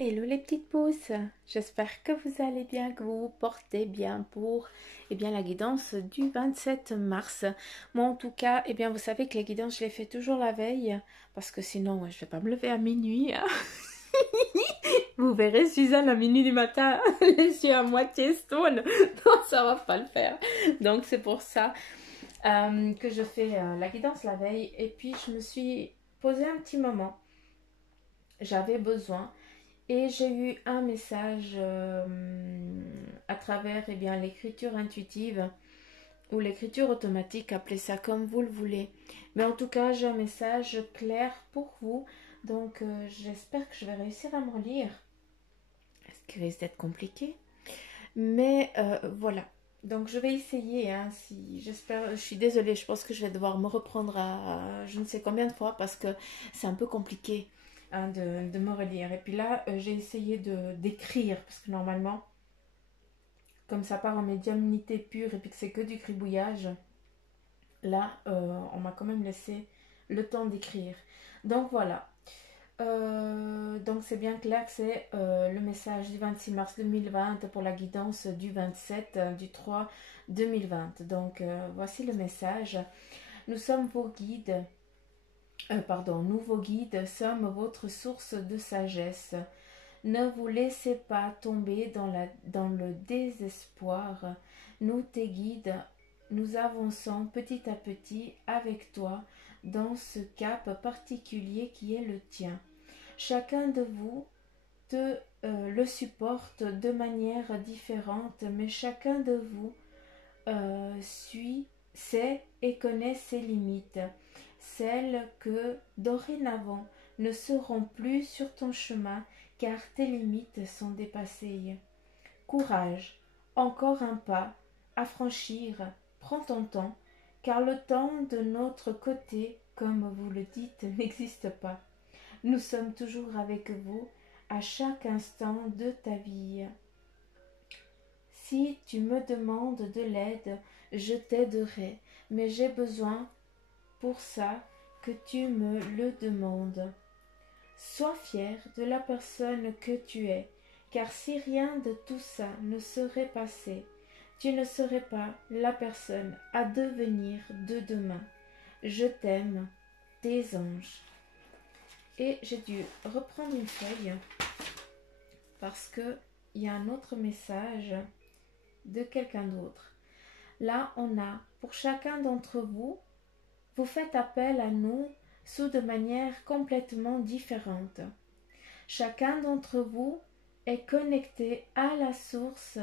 Hello les petites pousses, j'espère que vous allez bien, que vous vous portez bien pour la guidance du 27 mars. Moi en tout cas, vous savez que les guidances je les fais toujours la veille parce que sinon je vais pas me lever à minuit, hein. Vous verrez Suzanne à minuit du matin, les yeux à moitié stone, non ça va pas le faire. Donc c'est pour ça que je fais la guidance la veille et puis je me suis posé un petit moment. J'avais besoin. Et j'ai eu un message à travers l'écriture intuitive ou l'écriture automatique, appelez ça comme vous le voulez. Mais en tout cas, j'ai un message clair pour vous. Donc, j'espère que je vais réussir à me relire. Ce qui risque d'être compliqué. Mais voilà. Donc, je vais essayer. Hein, si, j'espère, je suis désolée, je pense que je vais devoir me reprendre à je ne sais combien de fois parce que c'est un peu compliqué, hein, de me relire. Et puis là, j'ai essayé d'écrire parce que normalement, comme ça part en médiumnité pure et puis que c'est que du gribouillage, là, on m'a quand même laissé le temps d'écrire. Donc voilà. Donc c'est bien clair que c'est le message du 26 mars 2020 pour la guidance du 27 du 3 2020. Donc voici le message. Nous sommes vos guides, nous vos guides sommes votre source de sagesse. Ne vous laissez pas tomber dans le désespoir. Nous, tes guides, nous avançons petit à petit avec toi dans ce cap particulier qui est le tien. Chacun de vous le supporte de manière différente, mais chacun de vous sait et connaît ses limites, celles que dorénavant ne seront plus sur ton chemin car tes limites sont dépassées. Courage, encore un pas à franchir, prends ton temps, car le temps de notre côté, comme vous le dites, n'existe pas. Nous sommes toujours avec vous à chaque instant de ta vie. Si tu me demandes de l'aide, je t'aiderai, mais j'ai besoin pour ça que tu me le demandes. Sois fier de la personne que tu es, car si rien de tout ça ne serait passé, tu ne serais pas la personne à devenir de demain. Je t'aime, tes anges. Et j'ai dû reprendre une feuille parce que il y a un autre message de quelqu'un d'autre. Là, on a pour chacun d'entre vous, vous faites appel à nous sous de manières complètement différentes. Chacun d'entre vous est connecté à la source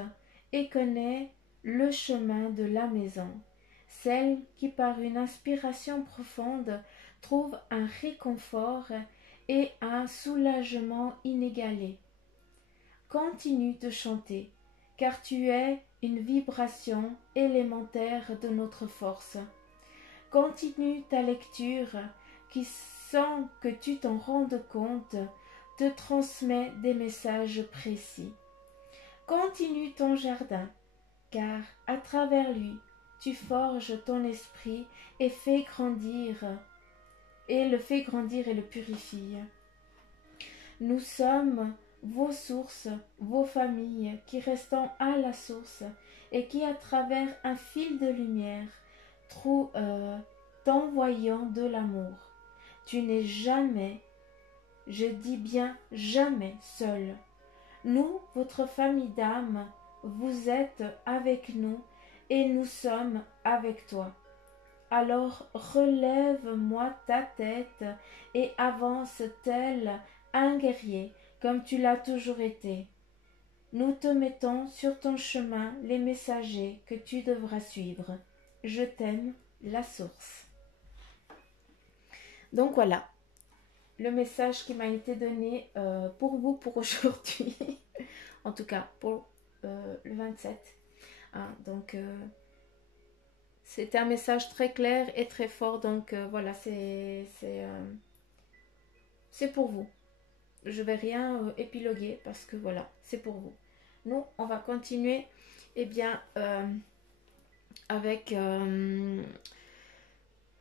et connaît le chemin de la maison, celle qui par une inspiration profonde trouve un réconfort et un soulagement inégalé. Continue de chanter, car tu es une vibration élémentaire de notre force. Continue ta lecture qui, sans que tu t'en rendes compte, te transmet des messages précis. Continue ton jardin, car à travers lui, tu forges ton esprit et le fais grandir et le purifie. Nous sommes vos sources, vos familles qui restons à la source et qui, à travers un fil de lumière, t'envoyant de l'amour. Tu n'es jamais, je dis bien jamais seul. Nous, votre famille d'âme, vous êtes avec nous et nous sommes avec toi. Alors relève-moi ta tête et avance tel un guerrier comme tu l'as toujours été. Nous te mettons sur ton chemin les messagers que tu devras suivre. Je t'aime, la source. Donc voilà, le message qui m'a été donné pour vous pour aujourd'hui. En tout cas, pour le 27. Hein, donc, c'était un message très clair et très fort. Donc, voilà, c'est pour vous. Je vais rien épiloguer parce que voilà, c'est pour vous. Nous, on va continuer avec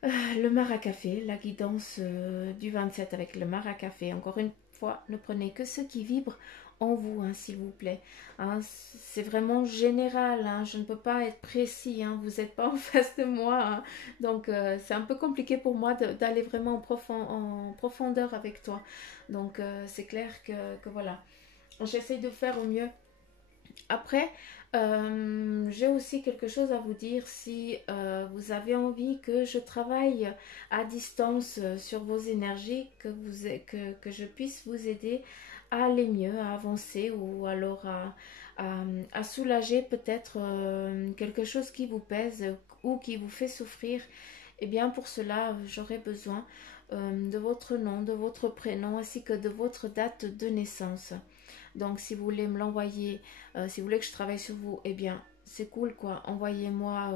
le maracafé, la guidance du 27 avec le maracafé. Encore une fois, ne prenez que ce qui vibre en vous, hein, s'il vous plaît. Hein, c'est vraiment général, hein, je ne peux pas être précis, hein, vous n'êtes pas en face de moi, hein, donc c'est un peu compliqué pour moi d'aller vraiment en profondeur avec toi. Donc c'est clair que voilà, j'essaye de faire au mieux. Après, j'ai aussi quelque chose à vous dire. Si vous avez envie que je travaille à distance sur vos énergies, que je puisse vous aider à aller mieux, à avancer ou alors à soulager peut-être quelque chose qui vous pèse ou qui vous fait souffrir, eh bien pour cela, j'aurai besoin de votre nom, de votre prénom ainsi que de votre date de naissance. Donc si vous voulez me l'envoyer, si vous voulez que je travaille sur vous, eh bien c'est cool quoi. Envoyez-moi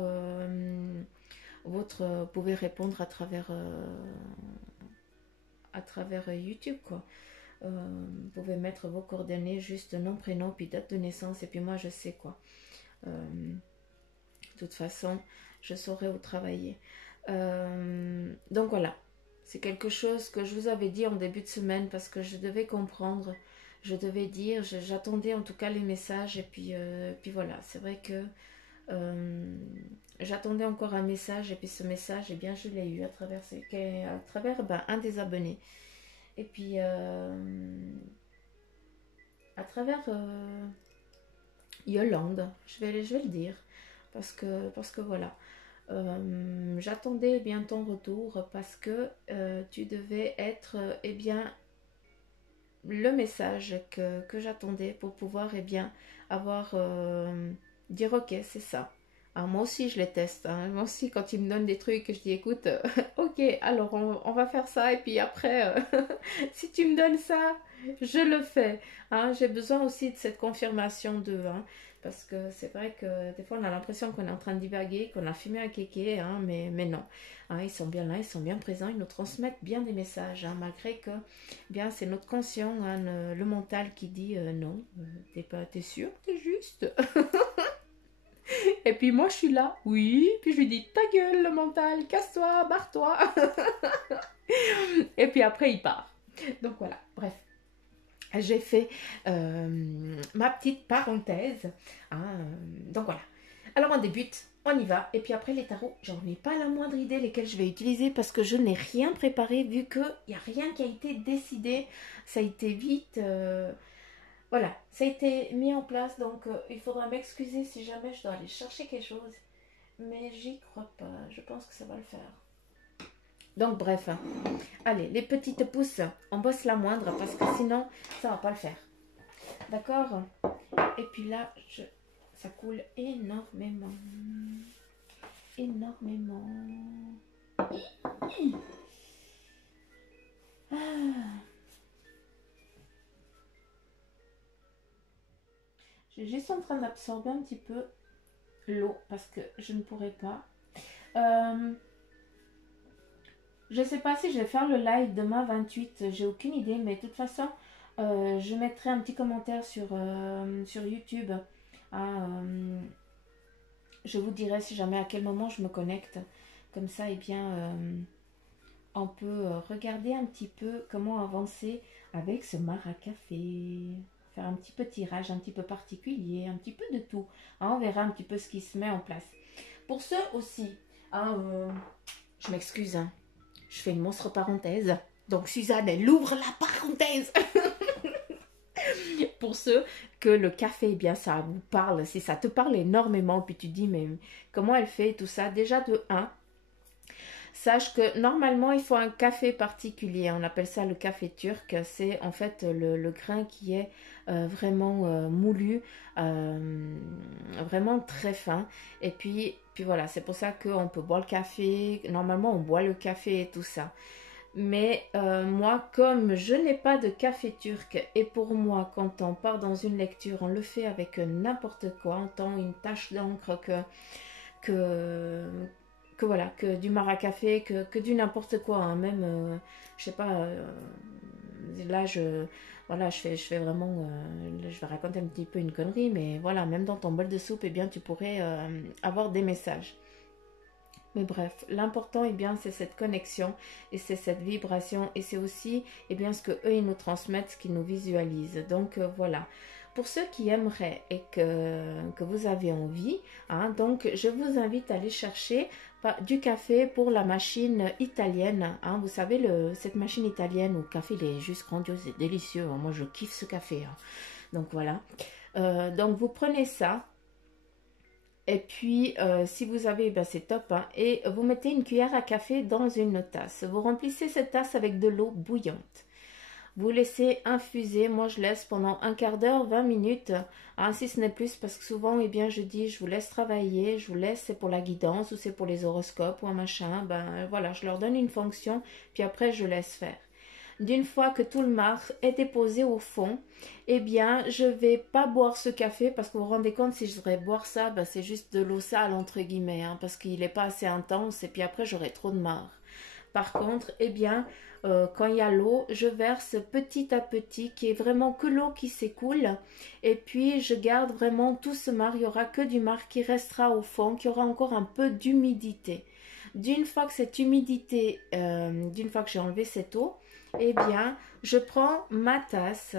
vous pouvez répondre à travers YouTube quoi. Vous pouvez mettre vos coordonnées, juste nom, prénom, puis date de naissance, et puis moi je sais quoi. De toute façon, je saurai où travailler. Donc voilà, c'est quelque chose que je vous avais dit en début de semaine parce que je devais comprendre, je devais dire, j'attendais en tout cas les messages, et puis voilà, c'est vrai que j'attendais encore un message, et puis ce message, eh bien je l'ai eu à travers un des abonnés. Et puis, à travers Yolande, je vais le dire, parce que voilà, j'attendais bien ton retour, parce que tu devais être, eh bien, le message que j'attendais pour pouvoir, eh bien, avoir, dire ok, c'est ça. Alors moi aussi je les teste, hein. Moi aussi quand ils me donnent des trucs, je dis écoute, ok, alors on va faire ça, et puis après, si tu me donnes ça, je le fais. Hein. J'ai besoin aussi de cette confirmation d'eux, hein, parce que c'est vrai que des fois on a l'impression qu'on est en train de divaguer, qu'on a fumé un kéké, hein, mais non. Hein, ils sont bien là, ils sont bien présents, ils nous transmettent bien des messages, hein, malgré que bien c'est notre conscient, hein, le mental qui dit non, t'es sûr, t'es juste. Et puis moi je suis là, oui, puis je lui dis ta gueule le mental, casse-toi, barre-toi. Et puis après il part. Donc voilà, bref. J'ai fait ma petite parenthèse. Hein, donc voilà. Alors on débute, on y va. Et puis après les tarots, j'en ai pas la moindre idée lesquels je vais utiliser parce que je n'ai rien préparé vu qu'il n'y a rien qui a été décidé. Ça a été vite. Voilà, ça a été mis en place, donc il faudra m'excuser si jamais je dois aller chercher quelque chose. Mais j'y crois pas, je pense que ça va le faire. Donc bref, hein. Allez, les petites pousses, on bosse la moindre parce que sinon, ça va pas le faire. D'accord? Et puis là, ça coule énormément. Énormément. Ah. Je suis juste en train d'absorber un petit peu l'eau parce que je ne pourrais pas. Je ne sais pas si je vais faire le live demain 28, j'ai aucune idée, mais de toute façon, je mettrai un petit commentaire sur YouTube. Je vous dirai si jamais à quel moment je me connecte. Comme ça, eh bien, on peut regarder un petit peu comment avancer avec ce maracafé. Faire un petit peu tirage, un petit peu particulier, un petit peu de tout. Hein, on verra un petit peu ce qui se met en place. Pour ceux aussi, je m'excuse, hein, je fais une monstre parenthèse. Donc Suzanne, elle ouvre la parenthèse. Pour ceux que le café, eh bien, ça vous parle, si ça te parle énormément, puis tu te dis, mais comment elle fait tout ça? Déjà de 1, sache que normalement, il faut un café particulier. On appelle ça le café turc. C'est en fait le grain qui est vraiment moulu, vraiment très fin. Et puis voilà, c'est pour ça qu'on peut boire le café. Normalement, on boit le café et tout ça. Mais moi, comme je n'ai pas de café turc, et pour moi, quand on part dans une lecture, on le fait avec n'importe quoi, autant une tache d'encre que voilà, que du maracafé, que du n'importe quoi, hein. Même, je sais pas, là, voilà, je fais vraiment, je vais raconter un petit peu une connerie, mais voilà, même dans ton bol de soupe, eh bien, tu pourrais avoir des messages. Mais bref, l'important, eh bien, c'est cette connexion et c'est cette vibration et c'est aussi, eh bien, ce que eux, ils nous transmettent, ce qu'ils nous visualisent. Donc, voilà. Pour ceux qui aimeraient et que vous avez envie, hein, donc, je vous invite à aller chercher du café pour la machine italienne. Hein. Vous savez, cette machine italienne où le café, il est juste grandiose et délicieux. Moi, je kiffe ce café. Hein. Donc, voilà. Donc, vous prenez ça. Et puis, si vous avez, ben c'est top. Hein, et vous mettez une cuillère à café dans une tasse. Vous remplissez cette tasse avec de l'eau bouillante. Vous laissez infuser. Moi, je laisse pendant un quart d'heure, 20 minutes. Hein, si ce n'est plus, parce que souvent, eh bien, je dis, je vous laisse travailler. Je vous laisse, c'est pour la guidance ou c'est pour les horoscopes ou un machin. Ben voilà, je leur donne une fonction. Puis après, je laisse faire. D'une fois que tout le marc est déposé au fond, eh bien, je vais pas boire ce café parce que vous vous rendez compte, si je voudrais boire ça, ben, c'est juste de l'eau sale entre guillemets, hein, parce qu'il n'est pas assez intense et puis après j'aurai trop de marre. Par contre, eh bien, quand il y a l'eau, je verse petit à petit, qui est vraiment que l'eau qui s'écoule. Et puis, je garde vraiment tout ce marc. Il n'y aura que du marc qui restera au fond, qui aura encore un peu d'humidité. D'une fois que cette humidité, d'une fois que j'ai enlevé cette eau, eh bien, je prends ma tasse,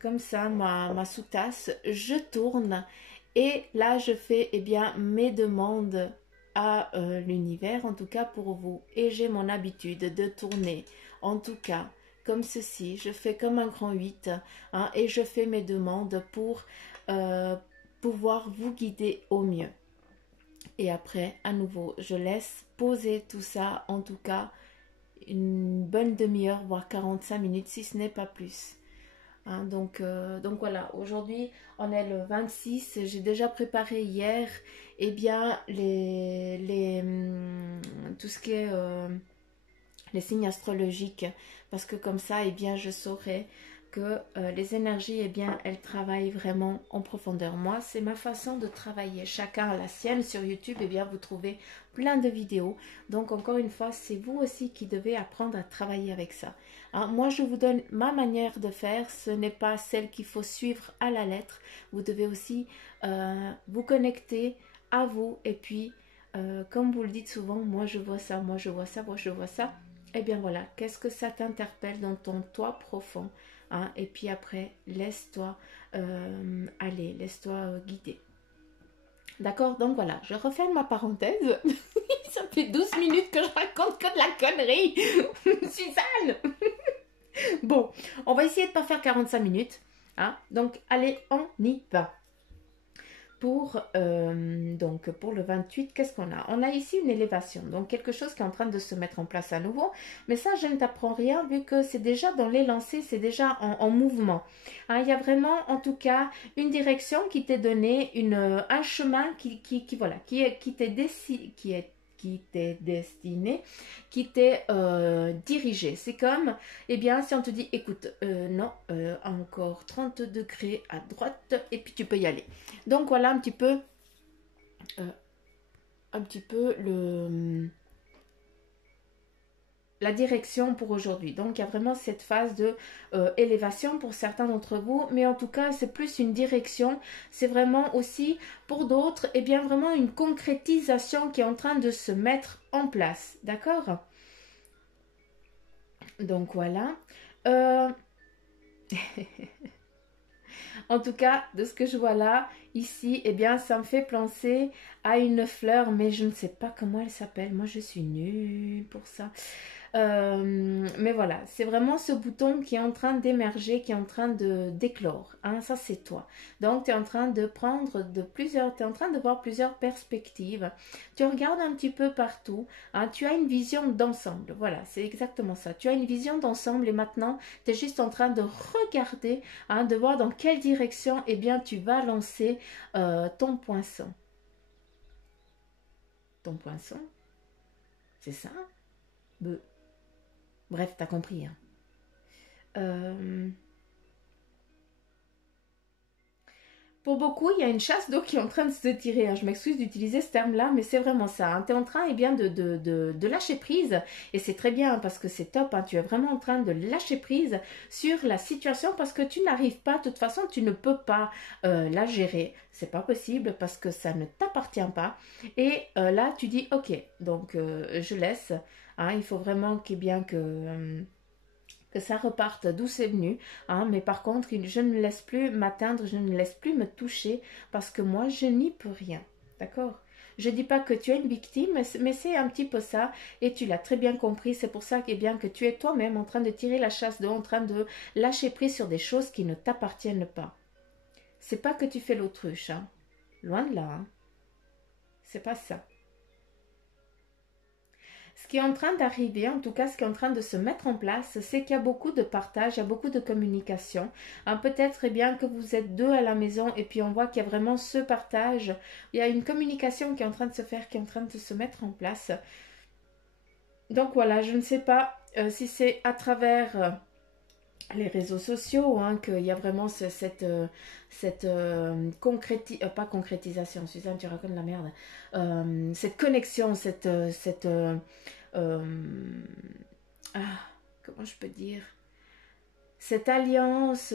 comme ça, ma sous-tasse, je tourne et là, je fais, eh bien, mes demandes à l'univers, en tout cas pour vous. Et j'ai mon habitude de tourner, en tout cas, comme ceci. Je fais comme un grand 8 hein, et je fais mes demandes pour pouvoir vous guider au mieux. Et après, à nouveau, je laisse poser tout ça, en tout cas, une bonne demi-heure, voire 45 minutes, si ce n'est pas plus. Hein, donc voilà, aujourd'hui, on est le 26. J'ai déjà préparé hier, eh bien, tout ce qui est les signes astrologiques, parce que comme ça, eh bien, je saurai que les énergies, eh bien, elles travaillent vraiment en profondeur. Moi, c'est ma façon de travailler. Chacun a la sienne. Sur YouTube, eh bien, vous trouvez plein de vidéos. Donc, encore une fois, c'est vous aussi qui devez apprendre à travailler avec ça. Hein, moi, je vous donne ma manière de faire. Ce n'est pas celle qu'il faut suivre à la lettre. Vous devez aussi vous connecter à vous. Et puis, comme vous le dites souvent, moi, je vois ça, moi, je vois ça, moi, je vois ça. Eh bien, voilà, qu'est-ce que ça t'interpelle dans ton toi profond? Hein, et puis après, laisse-toi aller, laisse-toi guider. D'accord, donc voilà, je referme ma parenthèse. Ça fait 12 minutes que je raconte que de la connerie. Suzanne. Bon, on va essayer de ne pas faire 45 minutes. Hein, donc, allez, on y va. Donc pour le 28, qu'est-ce qu'on a? On a ici une élévation, donc quelque chose qui est en train de se mettre en place à nouveau. Mais ça, je ne t'apprends rien vu que c'est déjà dans l'élancé, c'est déjà en mouvement. Hein, il y a vraiment, en tout cas, une direction qui t'est donnée, un chemin qui t'est destiné, qui t'est dirigé. C'est comme, eh bien, si on te dit, écoute, non, encore 30 degrés à droite, et puis tu peux y aller. Donc voilà un petit peu la direction pour aujourd'hui. Donc il y a vraiment cette phase de élévation pour certains d'entre vous, mais en tout cas c'est plus une direction, c'est vraiment aussi pour d'autres, et bien vraiment une concrétisation qui est en train de se mettre en place, d'accord? Donc voilà. En tout cas, de ce que je vois là, ici, eh bien, ça me fait penser à une fleur, mais je ne sais pas comment elle s'appelle. Moi, je suis nulle pour ça. Mais voilà, c'est vraiment ce bouton qui est en train d'émerger, qui est en train de d'éclore. Hein, ça, c'est toi. Donc, tu es en train de tu es en train de voir plusieurs perspectives. Tu regardes un petit peu partout. Hein, tu as une vision d'ensemble. Voilà, c'est exactement ça. Tu as une vision d'ensemble et maintenant, tu es juste en train de regarder, hein, de voir dans quelle direction, eh bien, tu vas lancer ton poinçon. Ton poinçon, c'est ça? Bref, t'as compris. Hein. Pour beaucoup, il y a une chasse d'eau qui est en train de se tirer, hein. Je m'excuse d'utiliser ce terme-là, mais c'est vraiment ça, hein. Tu es en train eh bien, de lâcher prise. Et c'est très bien, hein, parce que c'est top, hein. Tu es vraiment en train de lâcher prise sur la situation parce que tu n'arrives pas, de toute façon, tu ne peux pas la gérer. C'est pas possible parce que ça ne t'appartient pas. Et là, tu dis, ok, donc je laisse. Hein, il faut vraiment qu'il bien que ça reparte d'où c'est venu, hein, mais par contre, je ne laisse plus m'atteindre, je ne laisse plus me toucher, parce que moi, je n'y peux rien, d'accord? Je ne dis pas que tu es une victime, mais c'est un petit peu ça, et tu l'as très bien compris, c'est pour ça que, eh bien, que tu es toi-même en train de tirer la chasse d'eau, en train de lâcher prise sur des choses qui ne t'appartiennent pas. C'est pas que tu fais l'autruche, hein. Loin de là, hein. C'est pas ça. Ce qui est en train d'arriver, en tout cas ce qui est en train de se mettre en place, c'est qu'il y a beaucoup de partage, il y a beaucoup de communication. Hein, peut-être eh bien que vous êtes deux à la maison et puis on voit qu'il y a vraiment ce partage. Il y a une communication qui est en train de se faire, qui est en train de se mettre en place. Donc voilà, je ne sais pas si c'est à travers les réseaux sociaux, hein, qu'il y a vraiment cette pas concrétisation, Suzanne, tu racontes de la merde, cette connexion, ah, comment je peux dire, cette alliance,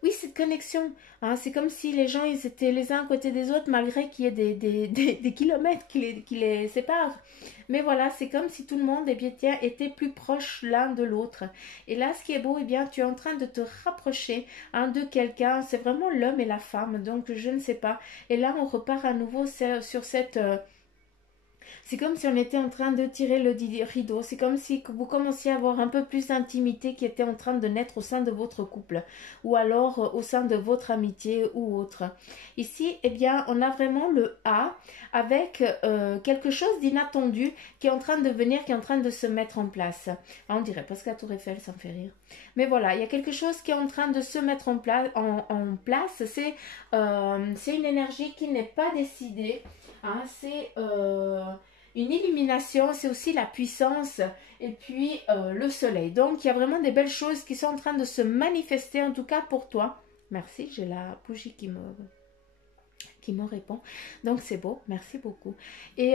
oui, cette connexion, hein, c'est comme si les gens, ils étaient les uns à côté des autres, malgré qu'il y ait des kilomètres qui les séparent. Mais voilà, c'est comme si tout le monde, eh bien, tiens, était plus proche l'un de l'autre. Et là, ce qui est beau, eh bien, tu es en train de te rapprocher, hein, de quelqu'un. C'est vraiment l'homme et la femme, donc je ne sais pas. Et là, on repart à nouveau sur cette... c'est comme si on était en train de tirer le rideau. C'est comme si vous commenciez à avoir un peu plus d'intimité qui était en train de naître au sein de votre couple. Ou alors au sein de votre amitié ou autre. Ici, eh bien, on a vraiment le A avec quelque chose d'inattendu qui est en train de venir, qui est en train de se mettre en place. Ah, on dirait presque la Tour Eiffel, ça me fait rire. Mais voilà, il y a quelque chose qui est en train de se mettre en place. C'est une énergie qui n'est pas décidée. Hein, c'est une illumination, c'est aussi la puissance et puis le soleil. Donc, il y a vraiment des belles choses qui sont en train de se manifester, en tout cas pour toi. Merci, j'ai la bougie qui me répond. Donc, c'est beau, merci beaucoup. Et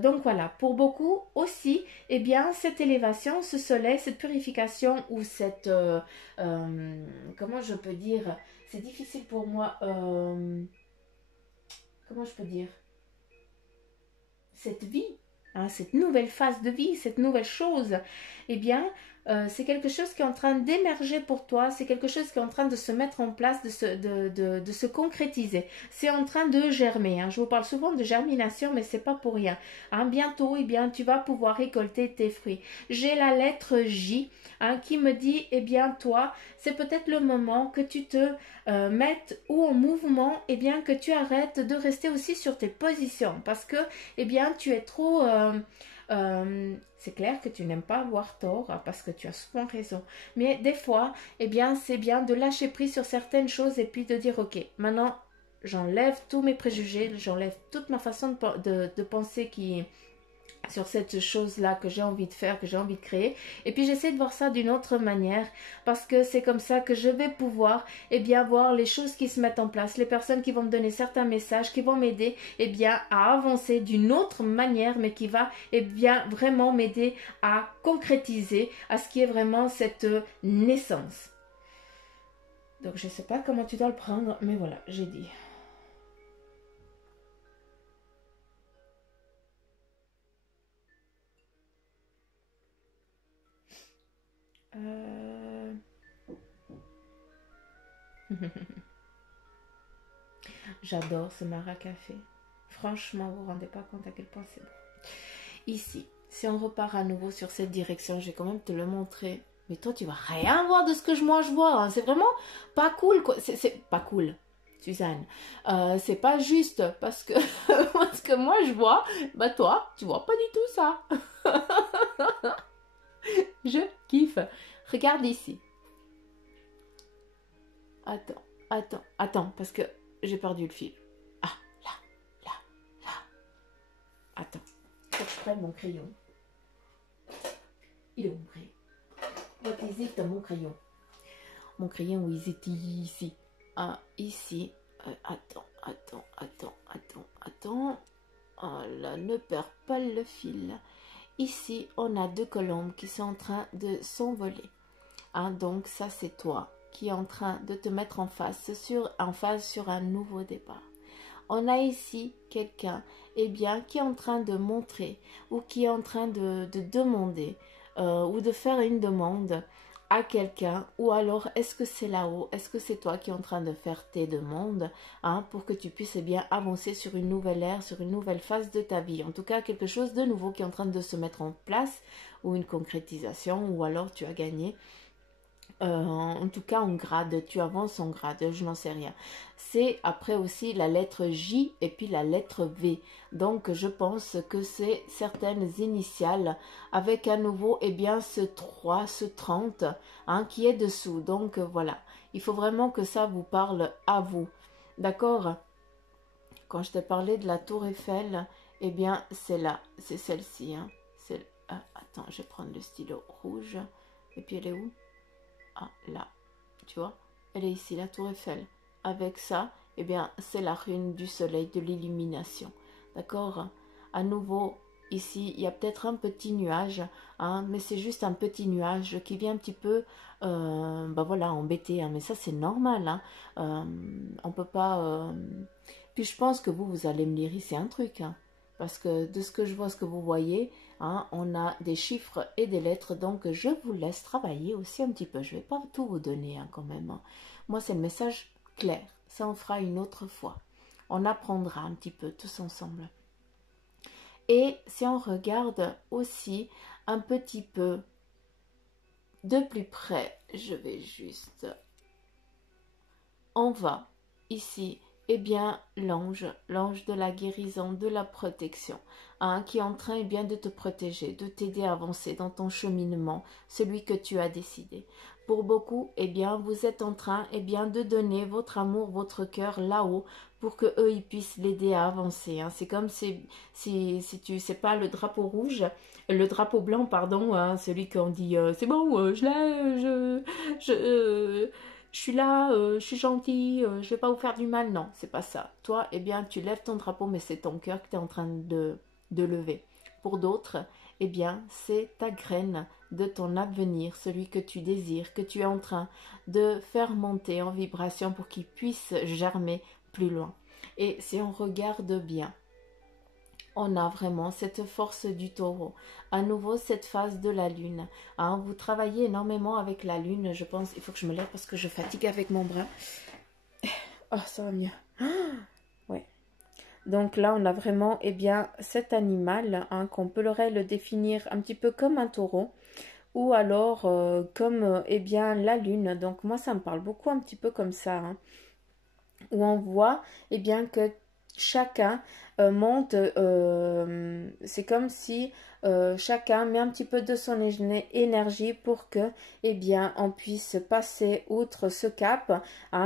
donc, voilà, pour beaucoup aussi, eh bien, cette élévation, ce soleil, cette purification ou cette... comment je peux dire? C'est difficile pour moi. Comment je peux dire? Cette vie, hein, cette nouvelle phase de vie, cette nouvelle chose, eh bien, c'est quelque chose qui est en train d'émerger pour toi, c'est quelque chose qui est en train de se mettre en place, de se concrétiser. C'est en train de germer. Hein. Je vous parle souvent de germination, mais c'est pas pour rien. Hein, bientôt, eh bien, tu vas pouvoir récolter tes fruits. J'ai la lettre J, hein, qui me dit, eh bien, toi, c'est peut-être le moment que tu te mettes ou en mouvement, eh bien, que tu arrêtes de rester aussi sur tes positions, parce que, eh bien, tu es trop... c'est clair que tu n'aimes pas avoir tort, hein, parce que tu as souvent raison. Mais des fois, eh bien, c'est bien de lâcher prise sur certaines choses et puis de dire, ok, maintenant, j'enlève tous mes préjugés, j'enlève toute ma façon de penser sur cette chose-là que j'ai envie de faire, que j'ai envie de créer. Et puis j'essaie de voir ça d'une autre manière parce que c'est comme ça que je vais pouvoir eh bien voir les choses qui se mettent en place, les personnes qui vont me donner certains messages, qui vont m'aider eh bien à avancer d'une autre manière, mais qui va eh bien vraiment m'aider à concrétiser à ce qui est vraiment cette naissance. Donc je ne sais pas comment tu dois le prendre, mais voilà, j'ai dit. J'adore ce maracafé. Franchement, vous ne vous rendez pas compte à quel point c'est bon. Ici, si on repart à nouveau sur cette direction, je vais quand même te le montrer. Mais toi, tu vas rien voir de ce que moi je vois. Hein. C'est vraiment pas cool, quoi. C'est pas cool, Suzanne. C'est pas juste parce que ce que moi je vois, bah toi, tu vois pas du tout ça. Je kiffe. Regarde ici. Attends, parce que j'ai perdu le fil. Ah, là. Attends, faut que je prenne mon crayon. Il est où mon crayon? What is it, mon crayon? Mon crayon, où il était ici. Ah, ici. Attends. Oh là, ne perds pas le fil. Ici, on a deux colombes qui sont en train de s'envoler. Hein, donc, ça, c'est toi qui est en train de te mettre en phase sur un nouveau départ. On a ici quelqu'un qui est en train de montrer ou qui est en train de demander ou de faire une demande à quelqu'un, ou alors est-ce que c'est là-haut, est-ce que c'est toi qui es en train de faire tes demandes pour que tu puisses avancer sur une nouvelle ère, sur une nouvelle phase de ta vie, en tout cas quelque chose de nouveau qui est en train de se mettre en place, ou une concrétisation, ou alors tu as gagné en tout cas en grade, tu avances en grade, je n'en sais rien. C'est après aussi la lettre J et puis la lettre V. Donc je pense que c'est certaines initiales avec à nouveau ce 3, ce 30 qui est dessous. Donc voilà, il faut vraiment que ça vous parle à vous. D'accord? Quand je t'ai parlé de la tour Eiffel, c'est là, c'est celle-ci. Attends, je vais prendre le stylo rouge. Et puis elle est où? Ah, là, tu vois, elle est ici, la tour Eiffel. Avec ça, c'est la rune du soleil, de l'illumination. D'accord? À nouveau, ici, il y a peut-être un petit nuage, mais c'est juste un petit nuage qui vient un petit peu, embêter. Mais ça, c'est normal. On peut pas... Puis je pense que vous allez me lire ici un truc. Parce que de ce que je vois, ce que vous voyez, on a des chiffres et des lettres, donc je vous laisse travailler aussi un petit peu. Je ne vais pas tout vous donner quand même. Moi, c'est le message clair. Ça, on fera une autre fois. On apprendra un petit peu tous ensemble. Et si on regarde aussi un petit peu de plus près, je vais juste... On va ici... l'ange de la guérison, de la protection, qui est en train de te protéger, de t'aider à avancer dans ton cheminement, celui que tu as décidé. Pour beaucoup, vous êtes en train de donner votre amour, votre cœur là-haut, pour que eux ils puissent l'aider à avancer. C'est comme si tu sais pas le drapeau rouge, le drapeau blanc, pardon, celui qu'on dit c'est bon, je suis là, je suis gentille, je vais pas vous faire du mal. Non, c'est pas ça. Toi, tu lèves ton drapeau, mais c'est ton cœur que tu es en train de lever. Pour d'autres, c'est ta graine de ton avenir, celui que tu désires, que tu es en train de faire monter en vibration pour qu'il puisse germer plus loin. Et si on regarde bien, on a vraiment cette force du taureau. À nouveau, cette phase de la lune. Vous travaillez énormément avec la lune, je pense. Il faut que je me lève parce que je fatigue avec mon bras. Oh, ça va mieux. Ouais. Donc là, on a vraiment cet animal qu'on pourrait le définir un petit peu comme un taureau. Ou alors comme la lune. Donc moi, ça me parle beaucoup un petit peu comme ça. Où on voit que chacun monte, c'est comme si chacun met un petit peu de son énergie pour que on puisse passer outre ce cap,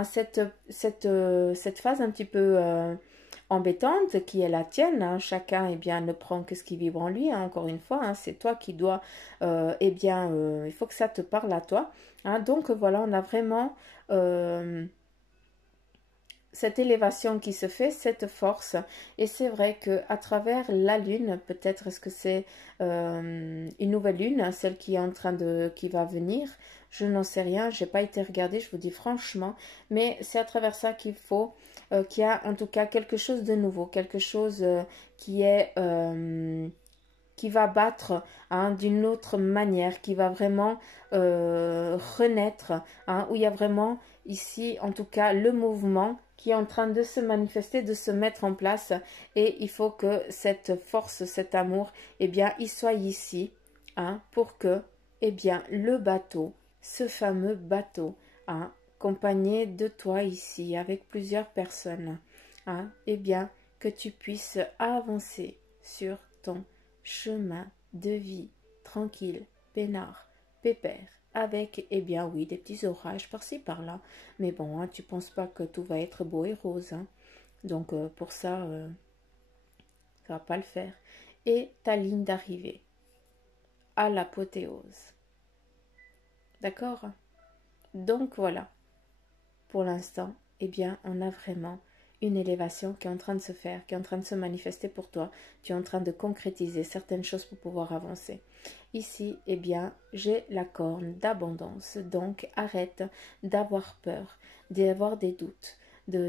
cette phase un petit peu embêtante qui est la tienne. Chacun ne prend que ce qui vibre en lui, encore une fois, c'est toi qui dois il faut que ça te parle à toi, donc voilà, on a vraiment cette élévation qui se fait, cette force. Et c'est vrai que à travers la lune, peut-être est-ce que c'est une nouvelle lune, celle qui est en train qui va venir, je n'en sais rien, j'ai pas été regarder, je vous dis franchement, mais c'est à travers ça qu'il faut qu'il y a en tout cas quelque chose de nouveau, quelque chose qui est qui va battre d'une autre manière, qui va vraiment renaître, où il y a vraiment ici en tout cas le mouvement qui est en train de se manifester, de se mettre en place, et il faut que cette force, cet amour, il soit ici, pour que, le bateau, ce fameux bateau, accompagné de toi ici, avec plusieurs personnes, que tu puisses avancer sur ton chemin de vie, tranquille, peinard, pépère, avec, oui, des petits orages par-ci, par-là. Mais bon, tu penses pas que tout va être beau et rose. Donc, pour ça, ça va pas le faire. Et ta ligne d'arrivée à l'apothéose. D'accord? Donc, voilà. Pour l'instant, eh bien, on a vraiment une élévation qui est en train de se faire, qui est en train de se manifester pour toi. Tu es en train de concrétiser certaines choses pour pouvoir avancer. Ici, eh bien, j'ai la corne d'abondance. Donc, arrête d'avoir peur, d'avoir des doutes, de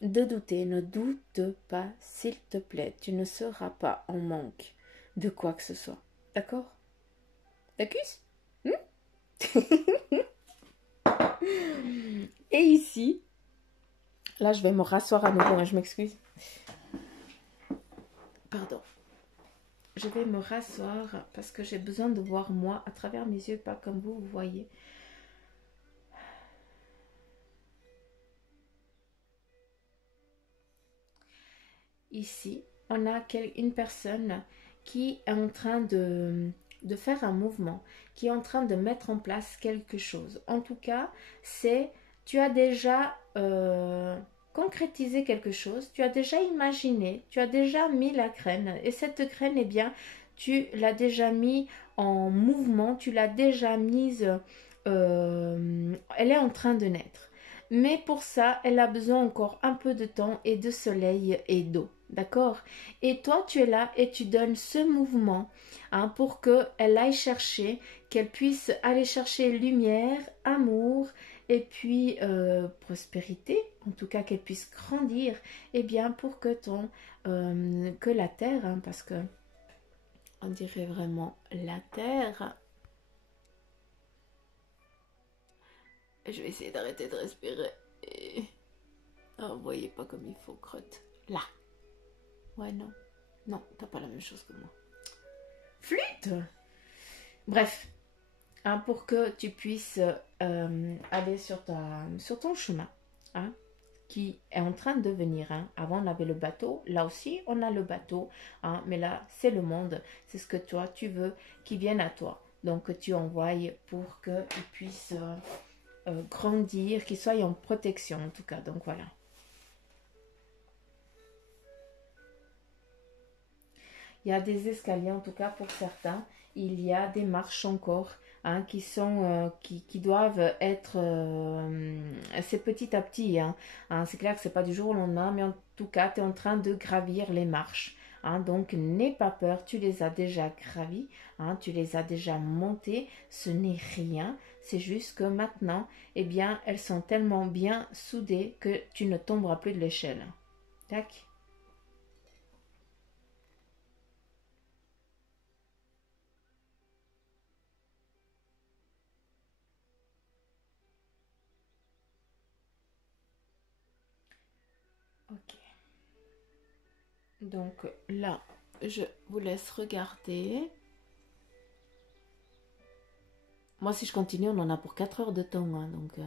douter. Ne doute pas, s'il te plaît. Tu ne seras pas en manque de quoi que ce soit. D'accord? D'accord? Et ici, là, je vais me rasseoir à nouveau, hein, je m'excuse. Pardon. Je vais me rasseoir parce que j'ai besoin de voir moi à travers mes yeux, pas comme vous voyez. Ici, on a une personne qui est en train de faire un mouvement, qui est en train de mettre en place quelque chose. En tout cas, tu as déjà concrétisé quelque chose, tu as déjà imaginé, tu as déjà mis la graine. Et cette graine, eh bien, tu l'as déjà mis en mouvement, tu l'as déjà mise, elle est en train de naître. Mais pour ça, elle a besoin encore un peu de temps et de soleil et d'eau. D'accord? Et toi, tu es là et tu donnes ce mouvement pour qu'elle aille chercher, qu'elle puisse aller chercher lumière, amour et puis prospérité, en tout cas qu'elle puisse grandir, et bien pour que que la terre, parce que on dirait vraiment la terre. Je vais essayer d'arrêter de respirer. Oh, vous voyez pas comme il faut, crotte. Là. Ouais, non. Non, t'as pas la même chose que moi. Flûte. Bref. Pour que tu puisses aller sur ton chemin. Qui est en train de venir. Avant, on avait le bateau. Là aussi, on a le bateau. Mais là, c'est le monde. C'est ce que toi, tu veux qui vienne à toi. Donc, tu envoies pour qu'il puisse grandir, qu'il soit en protection, en tout cas. Donc, voilà. Il y a des escaliers, en tout cas pour certains. Il y a des marches encore qui doivent être... c'est petit à petit. C'est clair que ce n'est pas du jour au lendemain, mais en tout cas, tu es en train de gravir les marches. Donc, n'aie pas peur, tu les as déjà gravis, tu les as déjà montées. Ce n'est rien. C'est juste que maintenant, eh bien, elles sont tellement bien soudées que tu ne tomberas plus de l'échelle. Tac. Ok. Donc là, je vous laisse regarder. Moi, si je continue, on en a pour 4 heures de temps. Donc,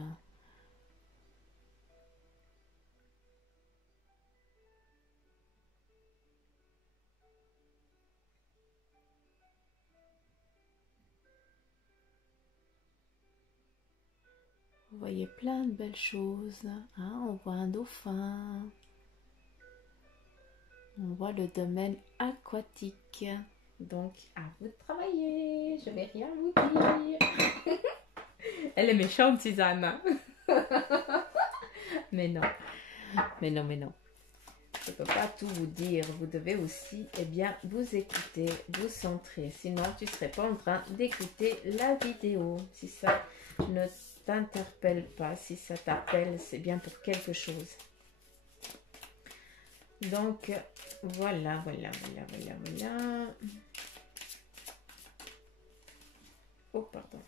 vous voyez plein de belles choses. On voit un dauphin. On voit le domaine aquatique. Donc, à vous de travailler. Je vais rien vous dire. Elle est méchante, Suzanne. Mais non. Mais non, mais non. Je ne peux pas tout vous dire. Vous devez aussi, eh bien, vous écouter, vous centrer. Sinon, tu ne serais pas en train d'écouter la vidéo. Si ça ne t'interpelle pas, si ça t'appelle, c'est bien pour quelque chose. Donc, voilà. Oh, pardon.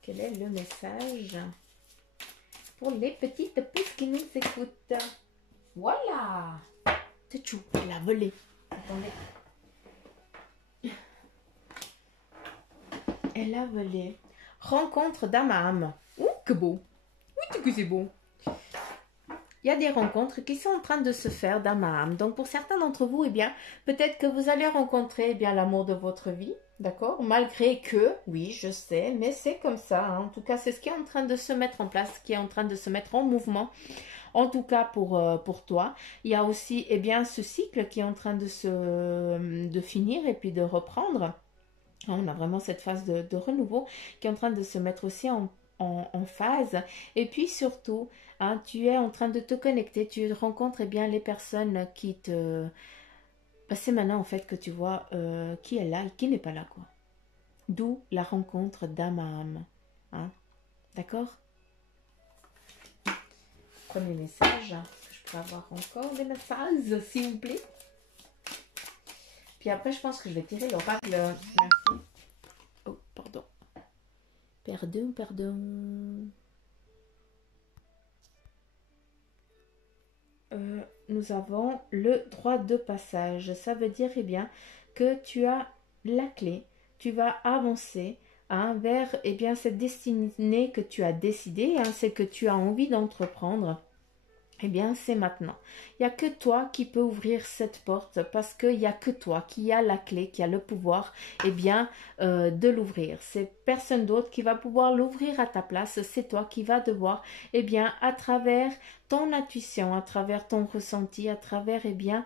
Quel est le message pour les petites puces qui nous écoutent? Voilà. C'est chou, elle a volé. Attendez. Elle a volé. Rencontre d'âme à âme. Ouh, que beau. Oui, que c'est beau. Il y a des rencontres qui sont en train de se faire d'âme à âme. Donc, pour certains d'entre vous, eh bien, peut-être que vous allez rencontrer eh bien l'amour de votre vie. D'accord? Malgré que, oui, je sais, mais c'est comme ça. En tout cas, c'est ce qui est en train de se mettre en place, qui est en train de se mettre en mouvement. En tout cas, pour toi. Il y a aussi, eh bien, ce cycle qui est en train de finir et puis de reprendre. On a vraiment cette phase de renouveau qui est en train de se mettre aussi en en phase. Et puis surtout, hein, tu es en train de te connecter, tu rencontres eh bien les personnes qui te... Bah, c'est maintenant en fait que tu vois qui est là et qui n'est pas là, quoi. D'où la rencontre d'âme à âme. Hein? D'accord? Premier message. Est-ce que je peux avoir encore des messages, s'il vous plaît? Puis après, je pense que je vais tirer l'oracle. Merci. Oh, pardon. Pardon, pardon. Nous avons le droit de passage. Ça veut dire eh bien, que tu as la clé. Tu vas avancer hein, vers eh bien, cette destinée que tu as décidé, hein, c'est que tu as envie d'entreprendre. Eh bien, c'est maintenant. Il n'y a que toi qui peux ouvrir cette porte parce qu'il n'y a que toi qui a la clé, qui a le pouvoir eh bien, de l'ouvrir. C'est personne d'autre qui va pouvoir l'ouvrir à ta place. C'est toi qui vas devoir, eh bien, à travers ton intuition, à travers ton ressenti, à travers eh bien,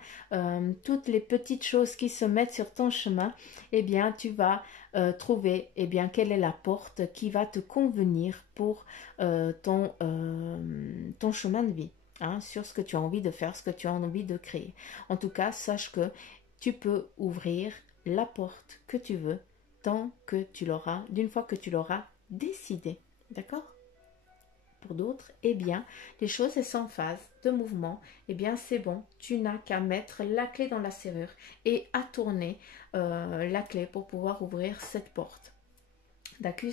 toutes les petites choses qui se mettent sur ton chemin, eh bien, tu vas trouver eh bien, quelle est la porte qui va te convenir pour ton chemin de vie. Hein, sur ce que tu as envie de faire, ce que tu as envie de créer. En tout cas, sache que tu peux ouvrir la porte que tu veux tant que tu l'auras, d'une fois que tu l'auras décidé. D'accord? Pour d'autres, eh bien, les choses sont sans phase de mouvement. Eh bien, c'est bon. Tu n'as qu'à mettre la clé dans la serrure et à tourner la clé pour pouvoir ouvrir cette porte. D'accord?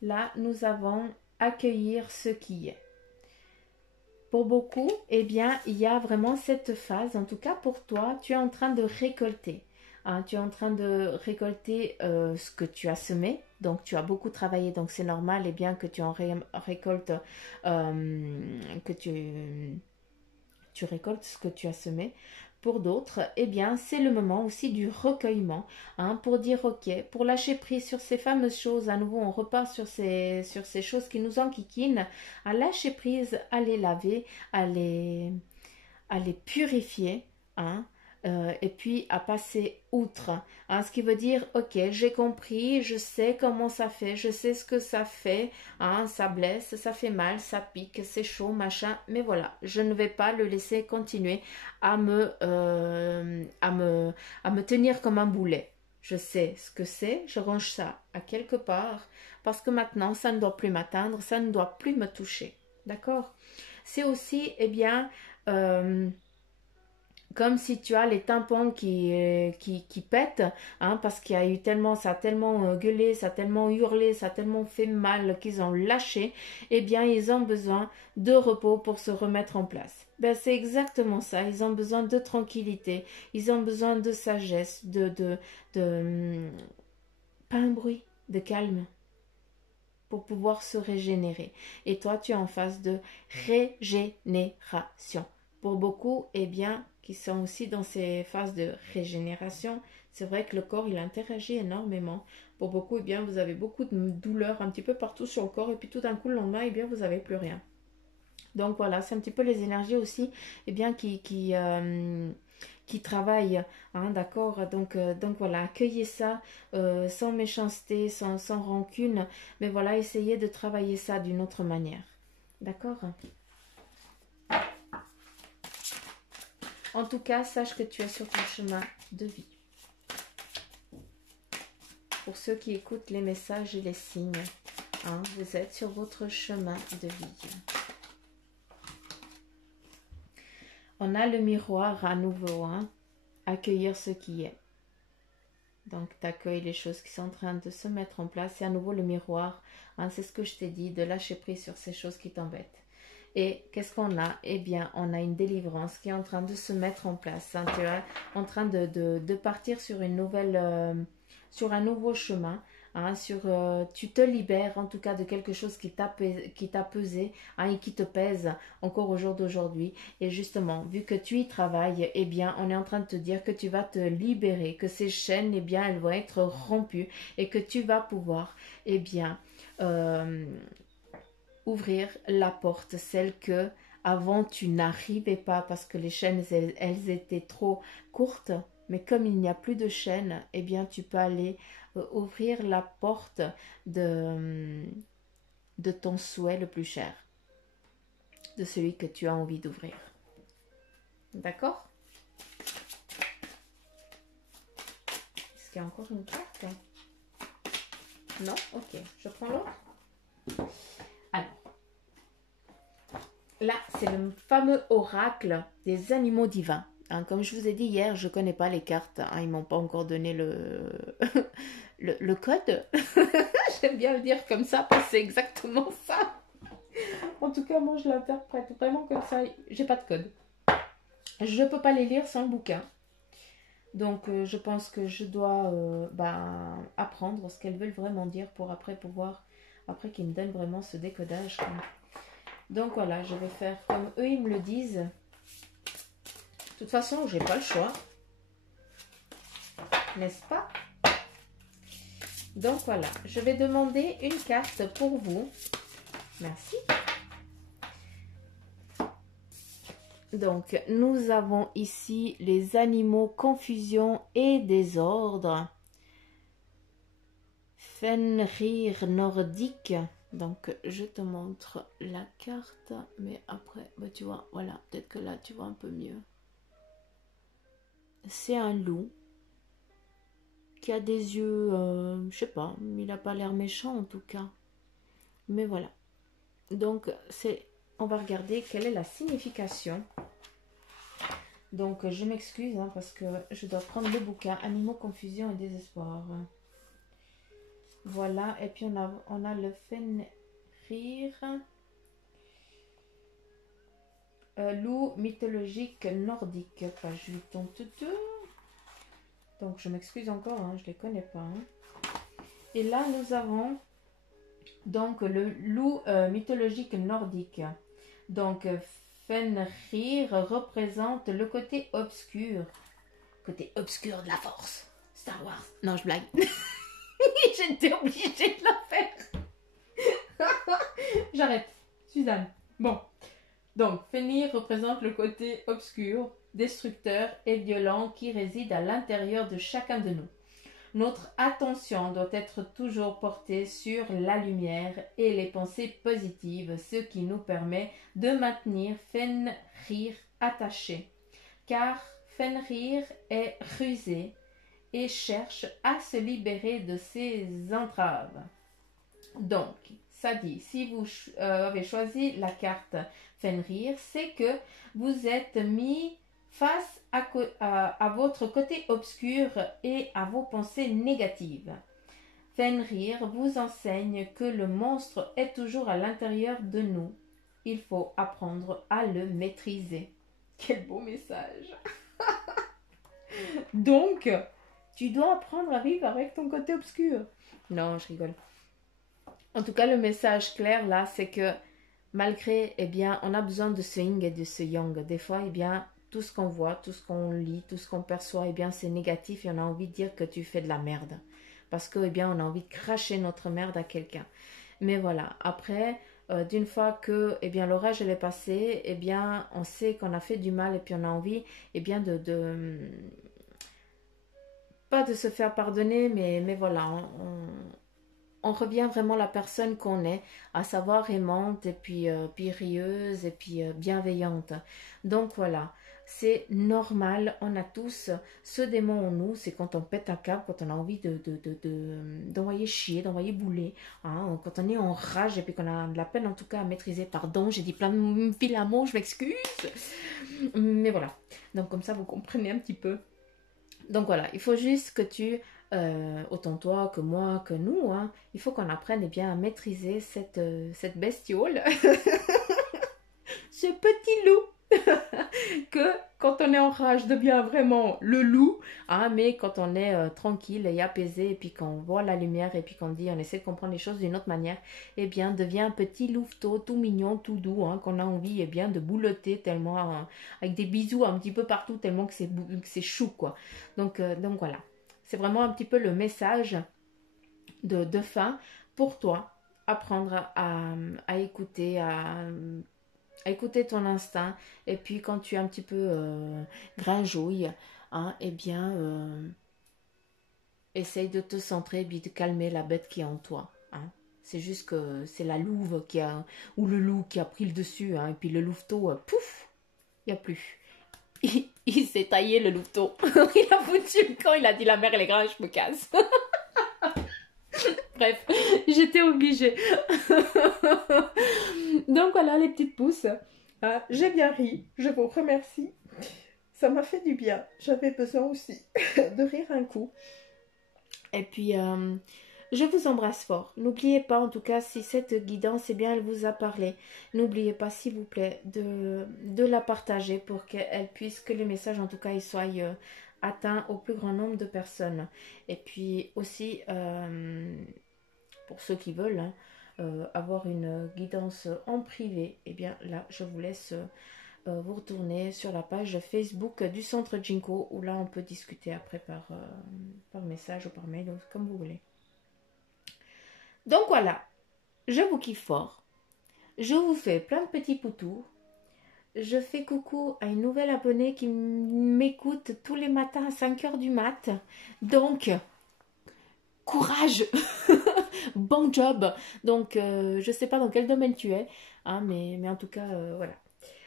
Là, nous avons accueillir ce qui est. Pour beaucoup, eh bien, il y a vraiment cette phase, en tout cas pour toi, tu es en train de récolter. Hein, tu es en train de récolter ce que tu as semé. Donc, tu as beaucoup travaillé, donc c'est normal eh bien, que tu en récoltes, que tu récoltes ce que tu as semé. Pour d'autres, eh bien, c'est le moment aussi du recueillement, hein, pour dire ok, pour lâcher prise sur ces fameuses choses. À nouveau, on repart sur ces choses qui nous enquiquinent, à lâcher prise, à les laver, à les purifier, hein, et puis à passer outre. Hein, ce qui veut dire, ok, j'ai compris, je sais comment ça fait, je sais ce que ça fait, hein, ça blesse, ça fait mal, ça pique, c'est chaud, machin, mais voilà, je ne vais pas le laisser continuer à me tenir comme un boulet. Je sais ce que c'est, je range ça à quelque part, parce que maintenant, ça ne doit plus m'atteindre, ça ne doit plus me toucher. D'accord? C'est aussi, eh bien, comme si tu as les tympans qui pètent, hein, parce qu'il y a eu tellement, ça a tellement gueulé, ça a tellement hurlé, ça a tellement fait mal qu'ils ont lâché, eh bien ils ont besoin de repos pour se remettre en place. Ben, c'est exactement ça, ils ont besoin de tranquillité, ils ont besoin de sagesse, pas un bruit, de calme, pour pouvoir se régénérer. Et toi, tu es en phase de régénération. Pour beaucoup, eh bien, qui sont aussi dans ces phases de régénération, c'est vrai que le corps, il interagit énormément. Pour beaucoup, eh bien, vous avez beaucoup de douleurs un petit peu partout sur le corps, et puis tout d'un coup, le lendemain, eh bien, vous n'avez plus rien. Donc voilà, c'est un petit peu les énergies aussi, eh bien, qui travaillent, hein, d'accord, donc voilà, accueillez ça sans méchanceté, sans rancune, mais voilà, essayez de travailler ça d'une autre manière, d'accord. En tout cas, sache que tu es sur ton chemin de vie. Pour ceux qui écoutent les messages et les signes, hein, vous êtes sur votre chemin de vie. On a le miroir à nouveau, hein, accueillir ce qui est. Donc, tu accueilles les choses qui sont en train de se mettre en place. C'est à nouveau le miroir, hein, c'est ce que je t'ai dit, de lâcher prise sur ces choses qui t'embêtent. Et qu'est-ce qu'on a? Eh bien, on a une délivrance qui est en train de se mettre en place. Hein. Tu es en train de partir sur une nouvelle, sur un nouveau chemin. Hein, tu te libères en tout cas de quelque chose qui t'a pesé, hein, et qui te pèse encore au jour d'aujourd'hui. Et justement, vu que tu y travailles, eh bien, on est en train de te dire que tu vas te libérer, que ces chaînes, eh bien, elles vont être rompues et que tu vas pouvoir, eh bien, ouvrir la porte, celle que avant tu n'arrivais pas parce que les chaînes, elles étaient trop courtes. Mais comme il n'y a plus de chaînes, eh bien tu peux aller ouvrir la porte de ton souhait le plus cher, de celui que tu as envie d'ouvrir. D'accord? Est-ce qu'il y a encore une carte? Non? Ok, je prends l'autre. Alors, là, c'est le fameux oracle des animaux divins. Hein, comme je vous ai dit hier, je ne connais pas les cartes. Hein, ils ne m'ont pas encore donné le code. J'aime bien le dire comme ça parce que c'est exactement ça. En tout cas, moi, je l'interprète vraiment comme ça. J'ai pas de code. Je ne peux pas les lire sans le bouquin. Donc, je pense que je dois apprendre ce qu'elles veulent vraiment dire pour après pouvoir, après qu'ils me donnent vraiment ce décodage. Donc, voilà, je vais faire comme eux, ils me le disent. De toute façon, j'ai pas le choix. N'est-ce pas? Donc, voilà, je vais demander une carte pour vous. Merci. Donc, nous avons ici les animaux, confusion et désordre. Fenrir nordique. Donc, je te montre la carte. Mais après, bah, tu vois, voilà, peut-être que là, tu vois un peu mieux. C'est un loup qui a des yeux, je sais pas, il n'a pas l'air méchant en tout cas. Mais voilà. Donc, on va regarder quelle est la signification. Donc, je m'excuse hein, parce que je dois prendre le bouquin Animaux, confusion et désespoir. Voilà, et puis on a le Fenrir. Loup mythologique nordique, page 82. Donc, je m'excuse encore, hein, je ne les connais pas. Hein. Et là, nous avons donc le loup mythologique nordique. Donc, Fenrir représente le côté obscur. Côté obscur de la force. Star Wars. Non, je blague. J'étais obligée de la faire. J'arrête. Suzanne. Bon. Donc, Fenrir représente le côté obscur, destructeur et violent qui réside à l'intérieur de chacun de nous. Notre attention doit être toujours portée sur la lumière et les pensées positives, ce qui nous permet de maintenir Fenrir attaché. Car Fenrir est rusé et cherche à se libérer de ses entraves. Donc, ça dit, si vous avez choisi la carte Fenrir, c'est que vous êtes mis face à votre côté obscur et à vos pensées négatives. Fenrir vous enseigne que le monstre est toujours à l'intérieur de nous. Il faut apprendre à le maîtriser. Quel beau message! Donc, tu dois apprendre à vivre avec ton côté obscur. Non, je rigole. En tout cas, le message clair là, c'est que malgré, eh bien, on a besoin de ce yin et de ce yang. Des fois, eh bien, tout ce qu'on voit, tout ce qu'on lit, tout ce qu'on perçoit, eh bien, c'est négatif et on a envie de dire que tu fais de la merde. Parce que, eh bien, on a envie de cracher notre merde à quelqu'un. Mais voilà, après, d'une fois que, eh bien, l'orage elle est passé, eh bien, on sait qu'on a fait du mal et puis on a envie, eh bien, pas de se faire pardonner, mais voilà, on revient vraiment à la personne qu'on est, à savoir aimante et puis rieuse et puis bienveillante. Donc voilà, c'est normal, on a tous ce démon en nous, c'est quand on pète un câble, quand on a envie d'envoyer chier, d'envoyer bouler, hein, quand on est en rage et puis qu'on a de la peine en tout cas à maîtriser. Pardon, j'ai dit plein de vilains mots, je m'excuse. Mais voilà, donc comme ça vous comprenez un petit peu. Donc voilà, il faut juste que tu, autant toi que moi, que nous, hein, il faut qu'on apprenne eh bien, à maîtriser cette bestiole, ce petit loup, que quand on est en rage devient vraiment le loup, hein, mais quand on est tranquille et apaisé, et puis qu'on voit la lumière, et puis qu'on dit, on essaie de comprendre les choses d'une autre manière, eh bien, devient un petit louveteau tout mignon, tout doux, hein, qu'on a envie eh bien, de boulotter tellement, avec des bisous un petit peu partout, tellement que c'est chou, quoi. Donc voilà, c'est vraiment un petit peu le message de fin pour toi, apprendre à écouter, à écouter ton instinct. Et puis quand tu es un petit peu grinjouille, hein, eh bien, essaye de te centrer et puis de calmer la bête qui est en toi. Hein. C'est juste que c'est la louve qui a, ou le loup qui a pris le dessus. Hein, et puis le louveteau, pouf, il n'y a plus. Il s'est taillé le louveteau. Il a foutu le camp, il a dit la mère elle est grave, je me casse. Bref, j'étais obligée. Donc voilà les petites pousses. Ah, j'ai bien ri, je vous remercie. Ça m'a fait du bien. J'avais besoin aussi de rire un coup. Et puis, je vous embrasse fort. N'oubliez pas, en tout cas, si cette guidance, eh bien, elle vous a parlé, n'oubliez pas, s'il vous plaît, de la partager pour qu'elle puisse, que les messages, en tout cas, ils soient atteints au plus grand nombre de personnes. Et puis aussi, pour ceux qui veulent, hein, avoir une guidance en privé, eh bien, là, je vous laisse... vous retournez sur la page Facebook du Centre Jinko où là on peut discuter après par message ou par mail, comme vous voulez. Donc voilà, je vous kiffe fort. Je vous fais plein de petits poutous. Je fais coucou à une nouvelle abonnée qui m'écoute tous les matins à 5h du mat. Donc, courage. Bon job. Donc, je ne sais pas dans quel domaine tu es, hein, mais en tout cas, voilà.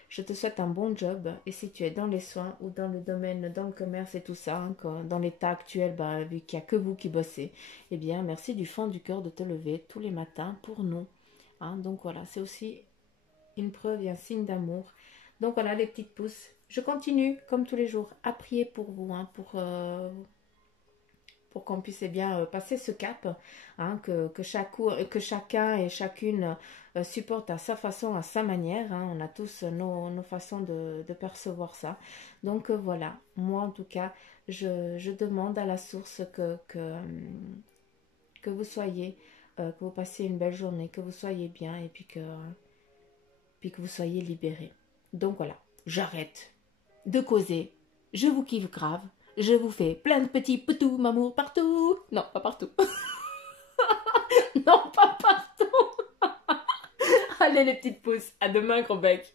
Je te souhaite un bon job. Et si tu es dans les soins ou dans le domaine, dans le commerce et tout ça, hein, dans l'état actuel, bah, vu qu'il n'y a que vous qui bossez, eh bien, merci du fond du cœur de te lever tous les matins pour nous. Hein, donc voilà, c'est aussi une preuve et un signe d'amour. Donc voilà, les petites pousses. Je continue, comme tous les jours, à prier pour vous, hein, pour qu'on puisse bien passer ce cap, hein, que chacun et chacune supporte à sa façon, à sa manière. Hein. On a tous nos façons de percevoir ça. Donc voilà, moi en tout cas, je demande à la source que vous soyez, que vous passiez une belle journée, que vous soyez bien et puis que vous soyez libérés. Donc voilà, j'arrête de causer, je vous kiffe grave. Je vous fais plein de petits poutous, mamour, partout. Non, pas partout. Non, pas partout. Allez les petites pousses, à demain gros bec.